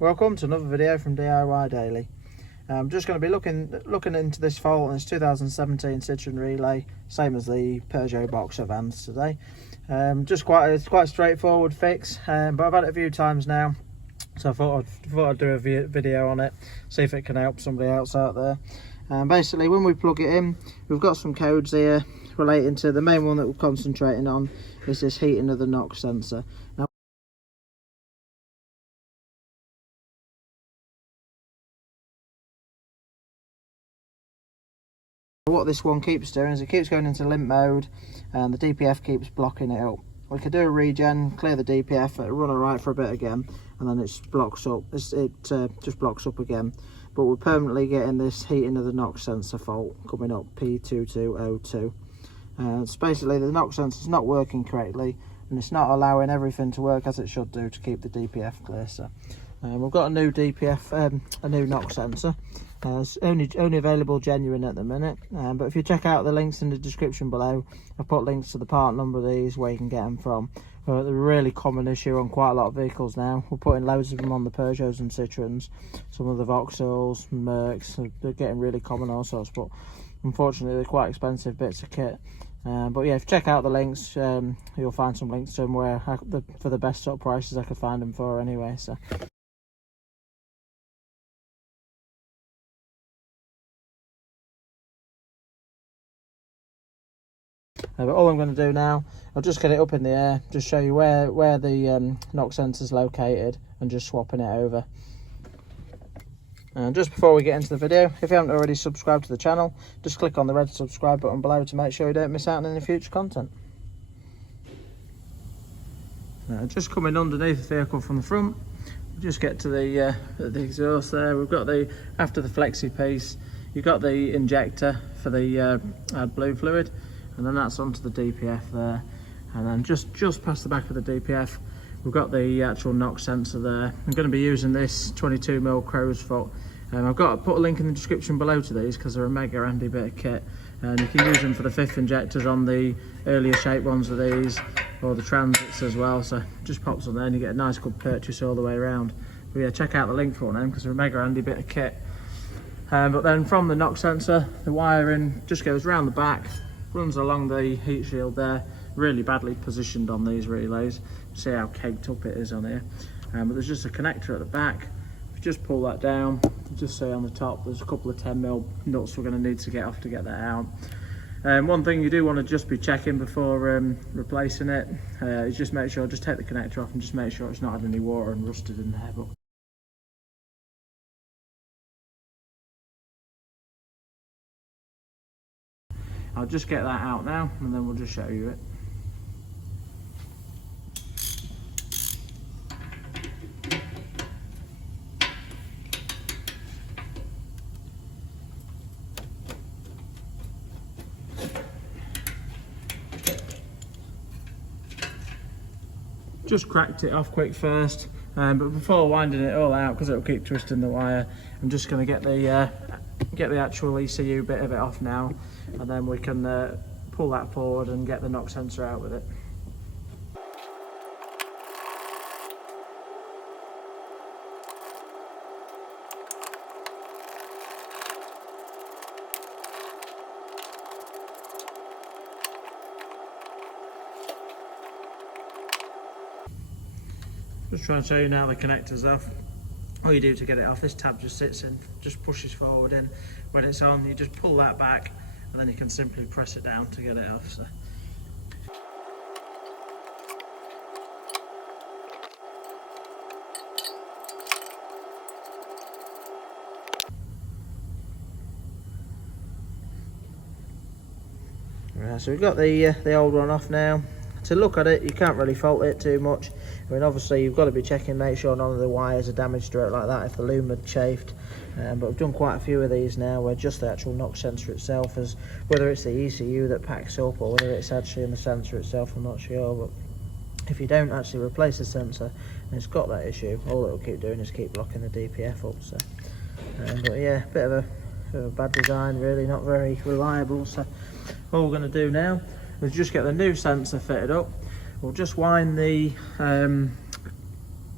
Welcome to another video from DIY Daily. I'm just going to be looking into this fault on this 2017 Citroen Relay, same as the Peugeot Boxer vans today. It's quite a straightforward fix, but I've had it a few times now, so I thought I'd do a video on it, see if it can help somebody else out there. Basically, when we plug it in, we've got some codes here relating to the main one that we're concentrating on is this heating of the NOx sensor. Now, what this one keeps doing is it keeps going into limp mode and the DPF keeps blocking it up. We could do a regen, clear the DPF, it'll run alright for a bit again, and then it blocks up. It just blocks up again. But we're permanently getting this heating of the NOx sensor fault coming up, P2202. It's basically the NOx sensor is not working correctly, and it's not allowing everything to work as it should do to keep the DPF clear. So we've got a new DPF, a new NOx sensor. It's only available genuine at the minute, but if you check out the links in the description below, I've put links to the part number of these where you can get them from. They're a really common issue on quite a lot of vehicles now. We're putting loads of them on the Peugeots and Citroens, some of the Vauxhalls, Mercs, they're getting really common all sorts, but unfortunately they're quite expensive bits of kit. But yeah, if you check out the links, you'll find some links to them where for the best sort of prices I could find them for anyway. So. But all I'm going to do now, I'll just get it up in the air, just show you where the NOx sensor is located, and just swapping it over. And just before we get into the video, if you haven't already subscribed to the channel, just click on the red subscribe button below to make sure you don't miss out on any future content. Just coming underneath the vehicle from the front, we'll just get to the exhaust there. We've got after the flexi piece, you've got the injector for the blue fluid, and then that's onto the DPF there, and then just past the back of the DPF we've got the actual NOx sensor there. I'm going to be using this 22mm crow's foot. I've got to put a link in the description below to these because they're a mega handy bit of kit, and you can use them for the fifth injectors on the earlier shape ones of these, or the transits as well. So just pops on there and you get a nice good purchase all the way around. But yeah, check out the link for them because they're a mega handy bit of kit. But then from the NOx sensor, the wiring just goes round the back, runs along the heat shield there. Really badly positioned on these relays. See how caked up it is on here. But there's just a connector at the back. If you just pull that down, you just see on the top there's a couple of 10mm nuts we're going to need to get off to get that out. One thing you do want to just be checking before replacing it is just make sure, just take the connector off and just make sure it's not had any water and rusted in there. But I'll just get that out now and then we'll just show you it. Just cracked it off quick first, but before winding it all out, because it'll keep twisting the wire, I'm just going to get the actual ECU bit of it off now, and then we can pull that forward and get the NOx sensor out with it. Just trying to show you now the connector's off. All you do to get it off, this tab just sits in, just pushes forward in. When it's on, you just pull that back and then you can simply press it down to get it off. So. Right, so we've got the old one off now. To look at it, you can't really fault it too much. I mean, obviously you've got to be checking, make sure none of the wires are damaged or like that if the loom had chafed. But we've done quite a few of these now where just the actual NOx sensor itself is, whether it's the ECU that packs up or whether it's actually in the sensor itself, I'm not sure. But if you don't actually replace the sensor and it's got that issue, all it'll keep doing is keep blocking the DPF up. So, but yeah, bit of a bad design, really not very reliable. So all we're going to do now is just get the new sensor fitted up. We'll just wind the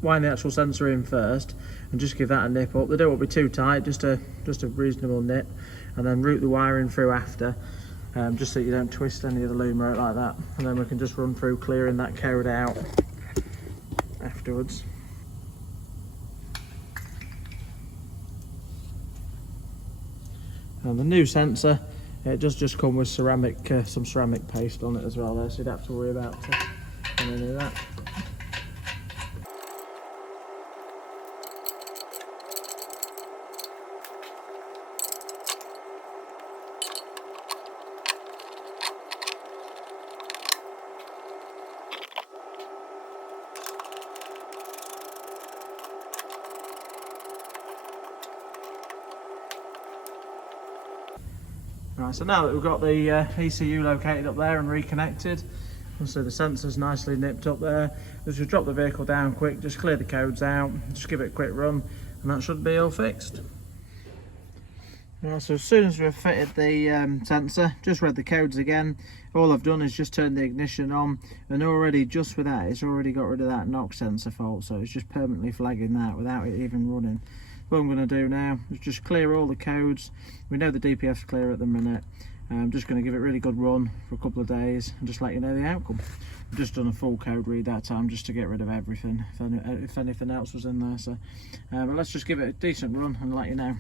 actual sensor in first, and just give that a nip up. They don't want to be too tight, just a reasonable nip, and then route the wiring through after, just so you don't twist any of the loom out like that, and then we can just run through clearing that code out afterwards. And the new sensor, it does just come with ceramic, some ceramic paste on it as well there, so you don't have to worry about any of that. Right, so now that we've got the ECU located up there and reconnected, so the sensor's nicely nipped up there, just drop the vehicle down quick, just clear the codes out, just give it a quick run, and that should be all fixed. Right, so as soon as we've fitted the sensor, just read the codes again, all I've done is just turn the ignition on, and already just with that, it's already got rid of that NOx sensor fault, so it's just permanently flagging that without it even running. What I'm going to do now is just clear all the codes. We know the DPF's clear at the minute. I'm just going to give it a really good run for a couple of days and just let you know the outcome. I've just done a full code read that time just to get rid of everything, if anything else was in there. So but let's just give it a decent run and let you know.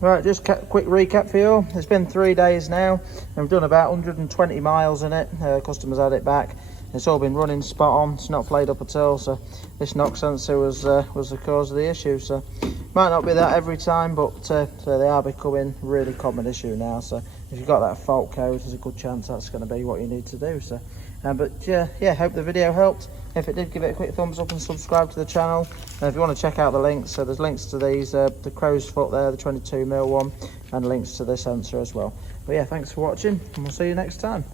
Right, just a quick recap for you. It's been 3 days now, and we've done about 120 miles in it. Customers had it back. It's all been running spot on. It's not flayed up at all. So this NOx sensor was the cause of the issue. So might not be that every time, but so they are becoming a really common issue now. So if you've got that fault code, there's a good chance that's going to be what you need to do. So, but yeah, hope the video helped. If it did, give it a quick thumbs up and subscribe to the channel. And if you want to check out the links, so there's links to these, the crow's foot there, the 22mm one, and links to the sensor as well. But yeah, thanks for watching, and we'll see you next time.